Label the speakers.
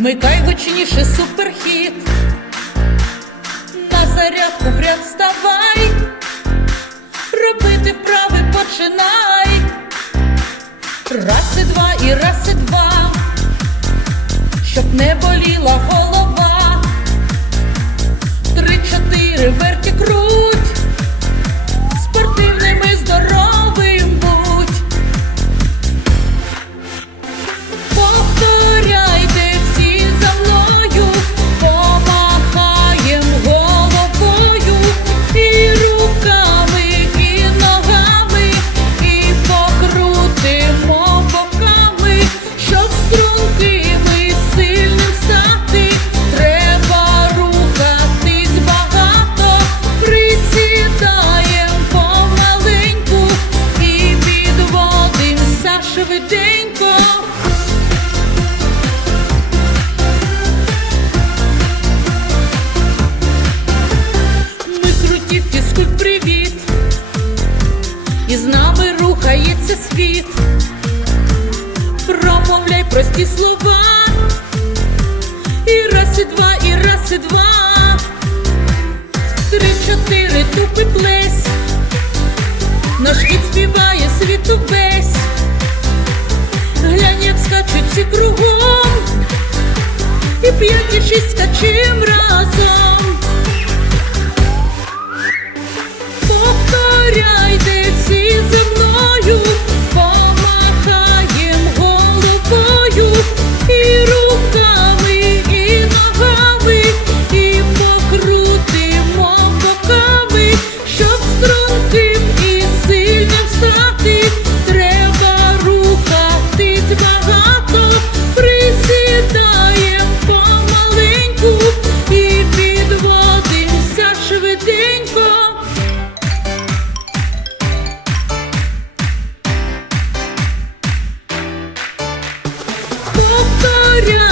Speaker 1: Вмикай гучніше суперхіт, на зарядку вряд вставай, робити вправи починай, раз і два і раз і два, щоб не боліла голова. Прості слова. І раз, і два, і раз, і два. Три, чотири, тупи плесь. Наш хід співає світу весь. Глянь, як скачуть всі кругом. І п'ять, і шість скачем разом. Victoria.